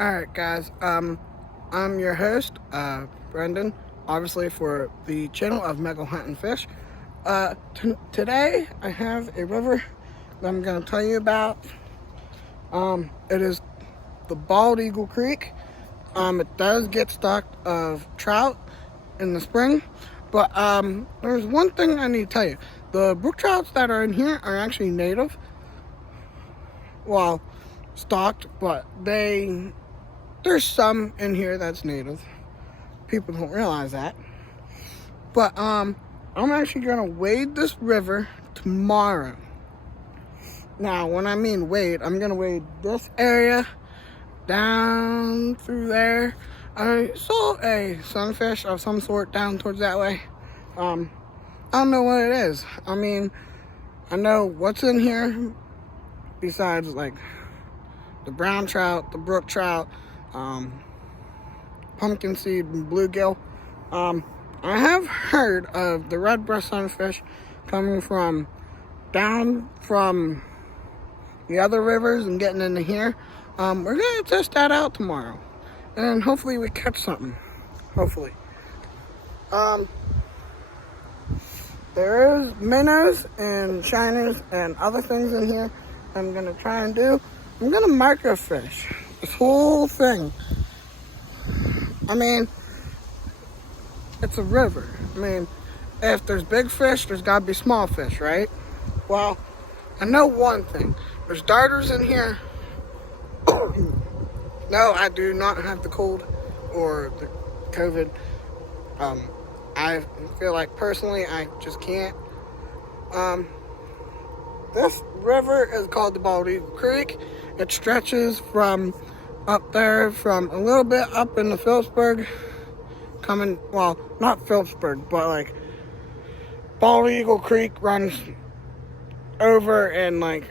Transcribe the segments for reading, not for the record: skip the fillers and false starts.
Alright guys, I'm your host, Brendan, obviously for the channel of Mega Hunting Fish. Today I have a river that I'm going to tell you about. It is the Bald Eagle Creek. It does get stocked of trout in the spring, but there's one thing I need to tell you. The brook trouts that are in here are actually native. Well, stocked, but there's some in here that's native. People don't realize that. But I'm actually gonna wade this river tomorrow. Now, when I mean wade, I'm gonna wade this area down through there. I saw a sunfish of some sort down towards that way. I don't know what it is. I mean, I know what's in here besides like the brown trout, the brook trout, pumpkinseed and bluegill. I have heard of the red breast sunfish coming from down from the other rivers and getting into here. We're gonna test that out tomorrow, and hopefully we catch something. Hopefully. There is minnows and shiners and other things in here. I'm gonna try and do. I'm gonna microfish this whole thing. I mean, it's a river. I mean, if there's big fish, there's gotta be small fish, right? Well, I know one thing. There's darters in here. No, I do not have the cold or the COVID. I feel like personally, I just can't. This river is called the Bald Eagle Creek. It stretches from up there, from a little bit up in the Phillipsburg, coming, well, not Phillipsburg, but like Bald Eagle Creek runs over and like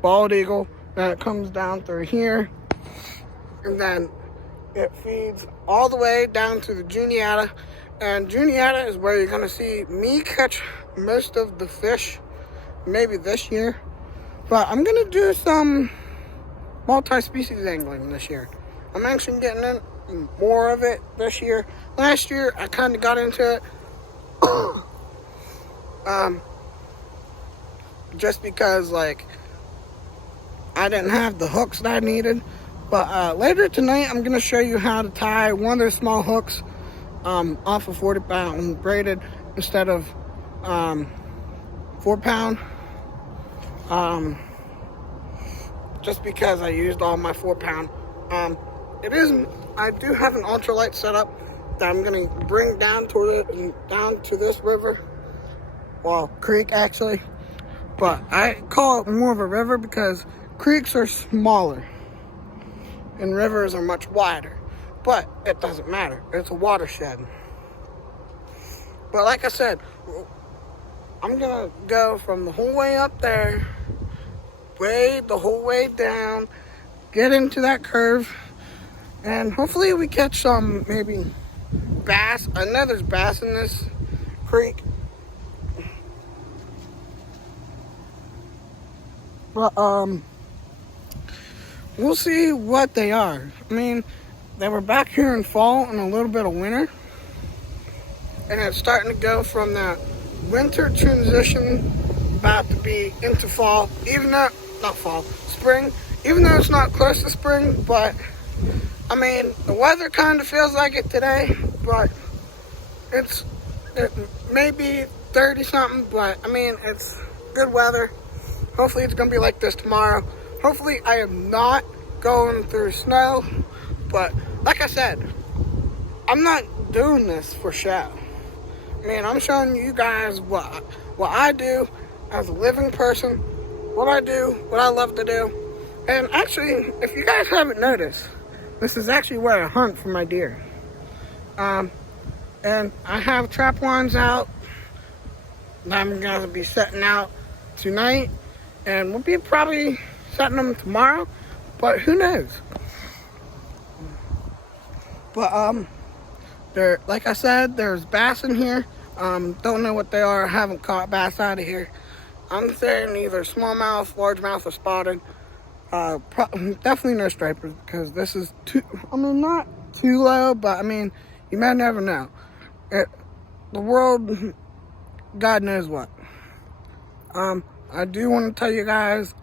Bald Eagle, then it comes down through here, and then it feeds all the way down to the Juniata, and Juniata is where you're gonna see me catch most of the fish, maybe this year. But I'm gonna do some multi-species angling this year. I'm actually getting in more of it this year. Last year I kind of got into it just because like I didn't have the hooks that I needed. But later tonight I'm gonna show you how to tie one of those small hooks off a 40-pound braided instead of 4-pound. Just because I used all my 4-pound. I do have an ultralight setup that I'm gonna bring down to this river, well, creek actually, but I call it more of a river because creeks are smaller and rivers are much wider, but it doesn't matter. It's a watershed. But like I said, I'm gonna go from the whole way up there, wade the whole way down, get into that curve, and hopefully we catch some maybe bass. I know there's bass in this creek, but we'll see what they are. I mean, they were back here in fall and a little bit of winter, and it's starting to go from that winter transition about to be into fall, even though, not fall, spring, even though it's not close to spring. But I mean, the weather kind of feels like it today, but it may be 30 something, but I mean, it's good weather. Hopefully it's gonna be like this tomorrow. Hopefully I am not going through snow, but like I said, I'm not doing this for show. I mean, I'm showing you guys what I do as a living person, what I do, what I love to do. And actually, if you guys haven't noticed, this is actually where I hunt for my deer. And I have trap lines out that I'm gonna be setting out tonight, and we'll be probably setting them tomorrow, but who knows. But there, like I said, there's bass in here. Don't know what they are. I haven't caught bass out of here. I'm saying either smallmouth, largemouth, or spotted. Definitely no stripers, because this is too, I mean, not too low, but I mean, you might never know. The world, God knows what. I do want to tell you guys,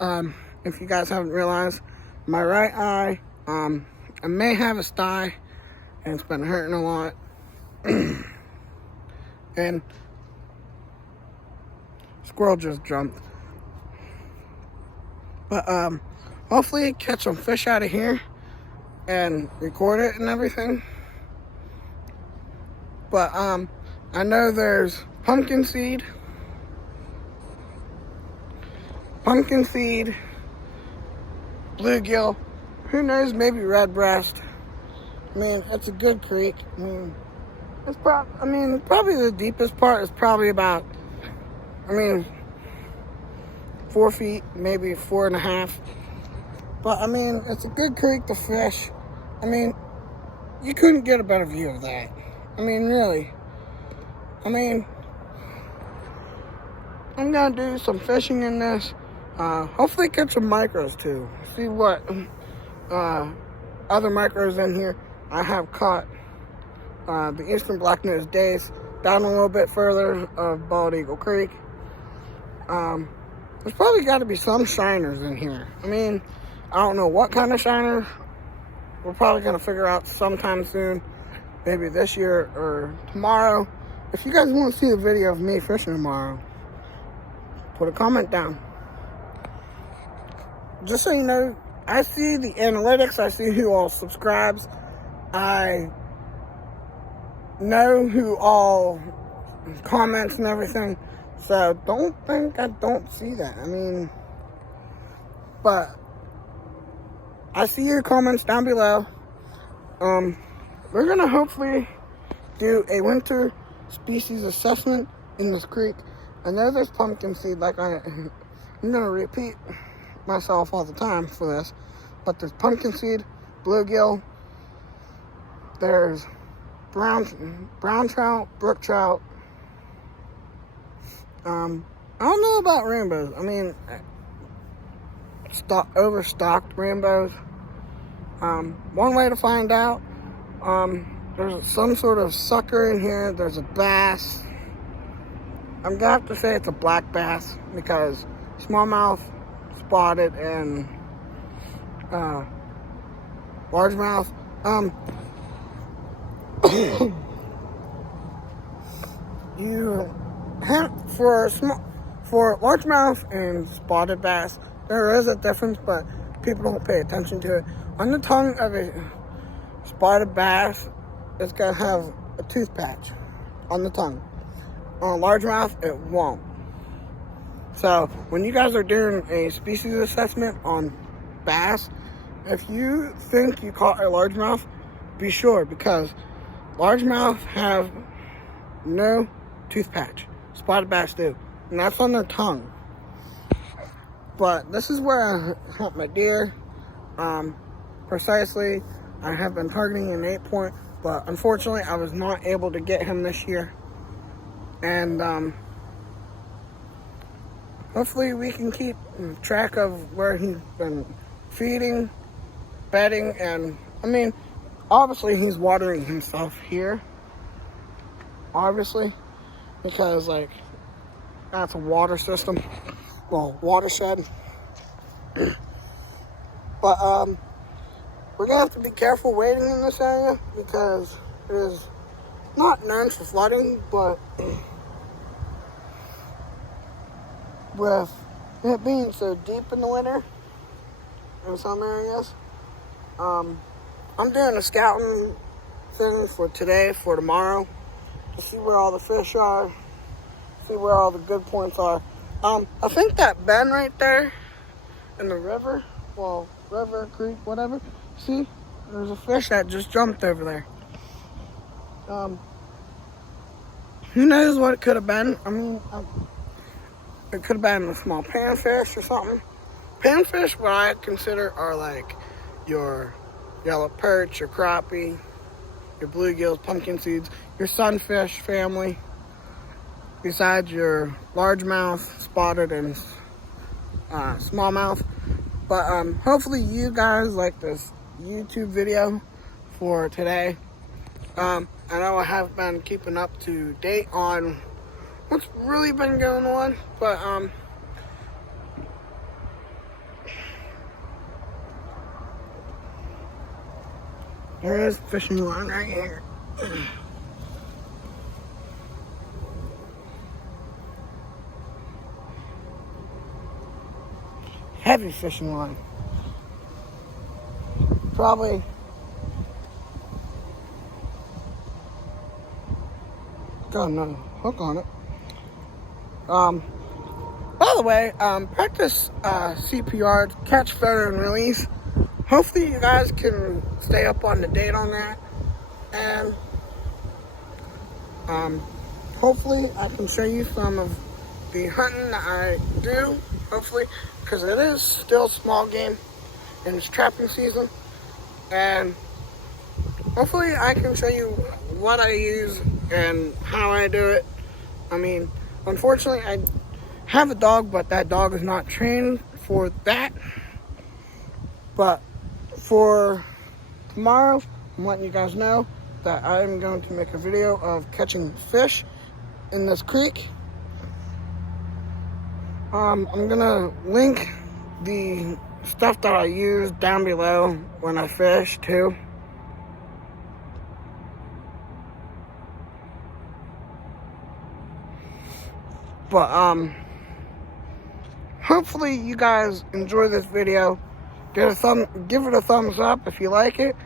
if you guys haven't realized, my right eye, I may have a sty, and it's been hurting a lot. And squirrel just jumped. But hopefully catch some fish out of here and record it and everything. But I know there's pumpkinseed, bluegill, who knows, maybe red breast. I mean, it's a good creek. I mean, probably the deepest part is probably about, 4 feet, maybe 4.5. But I mean, it's a good creek to fish. I mean, you couldn't get a better view of that. I mean, really. I mean, I'm gonna do some fishing in this. Hopefully catch some micros too. See what other micros in here. I have caught the eastern Blacknose Dace down a little bit further of Bald Eagle Creek. There's probably got to be some shiners in here. I mean, I don't know what kind of shiner. We're probably going to figure out sometime soon. Maybe this year or tomorrow. If you guys want to see the video of me fishing tomorrow, put a comment down. Just so you know, I see the analytics. I see who all subscribes. I know who all comments and everything. So don't think I don't see that. I mean, but I see your comments down below. We're gonna hopefully do a winter species assessment in this creek. I know there's pumpkinseed, I'm gonna repeat myself all the time for this, but there's pumpkinseed, bluegill, there's brown trout, brook trout. I don't know about rainbows. I mean, overstocked rainbows. One way to find out, there's some sort of sucker in here. There's a bass. I'm gonna have to say it's a black bass because smallmouth, spotted, and largemouth. You hunt for largemouth and spotted bass. There is a difference, but people don't pay attention to it. On the tongue of a spotted bass, it's gonna have a tooth patch on the tongue. On a largemouth, it won't. So when you guys are doing a species assessment on bass, if you think you caught a largemouth, be sure, because largemouth have no tooth patch. Spotted bass do, and that's on their tongue. But this is where I hunt my deer. Precisely, I have been targeting an 8-point, but unfortunately I was not able to get him this year. And hopefully we can keep track of where he's been feeding, bedding, and I mean, obviously he's watering himself here. Obviously, because like that's a water system, well, watershed. But we're gonna have to be careful wading in this area because it is not known for flooding, but with it being so deep in the winter in some areas, I'm doing a scouting thing for today, for tomorrow, to see where all the fish are, see where all the good points are. I think that bend right there in the river, well, river, creek, whatever, see, there's a fish that just jumped over there. Who knows what it could have been? I mean, it could have been a small panfish or something. Panfish, what I consider, are like your yellow perch, your crappie, your bluegills, pumpkinseeds, your sunfish family, besides your largemouth, spotted, and smallmouth. But hopefully you guys like this YouTube video for today. I know I have been keeping up to date on what's really been going on, but there is fishing line right here. Heavy fishing line. Probably got another hook on it. By the way, practice CPR, catch, photo, and release. Hopefully you guys can stay up on the date on that. And hopefully I can show you some of the hunting that I do. Hopefully, because it is still small game and it's trapping season. And hopefully I can show you what I use and how I do it. I mean, unfortunately I have a dog, but that dog is not trained for that. But for tomorrow, I'm letting you guys know that I'm going to make a video of catching fish in this creek. I'm gonna link the stuff that I use down below when I fish too. But hopefully you guys enjoy this video. Give it a thumbs up if you like it.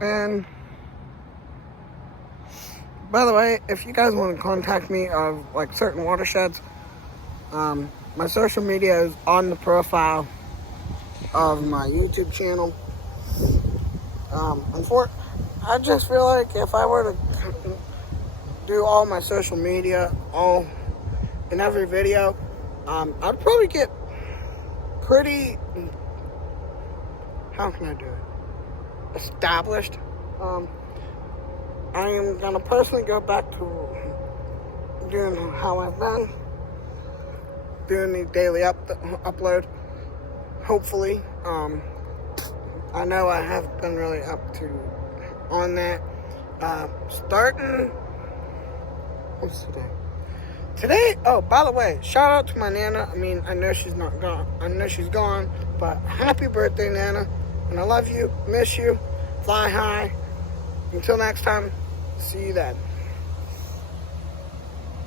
And by the way, if you guys want to contact me of like certain watersheds, my social media is on the profile of my YouTube channel. I just feel like if I were to do all my social media all in every video, I'd probably get pretty, how can I do it, established. I am gonna personally go back to doing how I've been doing the daily upload. Hopefully, I know I haven't been really up to on that. Starting, what's today? Today, oh, by the way, shout out to my Nana. I mean, I know she's not gone. I know she's gone, but happy birthday, Nana. And I love you, miss you, fly high. Until next time, see you then.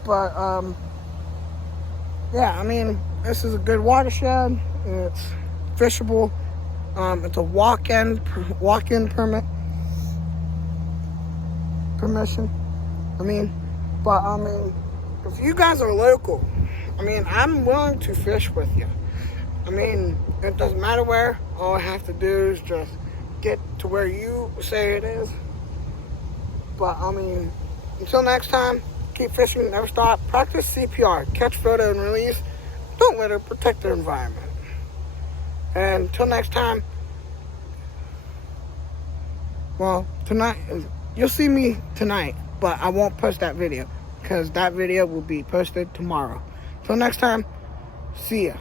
But, yeah, I mean, this is a good watershed. It's fishable. It's a walk-in permission. If you guys are local, I'm willing to fish with you. It doesn't matter where. All I have to do is just get to where you say it is. But, until next time, keep fishing, never stop. Practice CPR, catch, photo, and release. Don't litter, protect the environment. And until next time, well, tonight, you'll see me tonight, but I won't post that video because that video will be posted tomorrow. Until next time, see ya.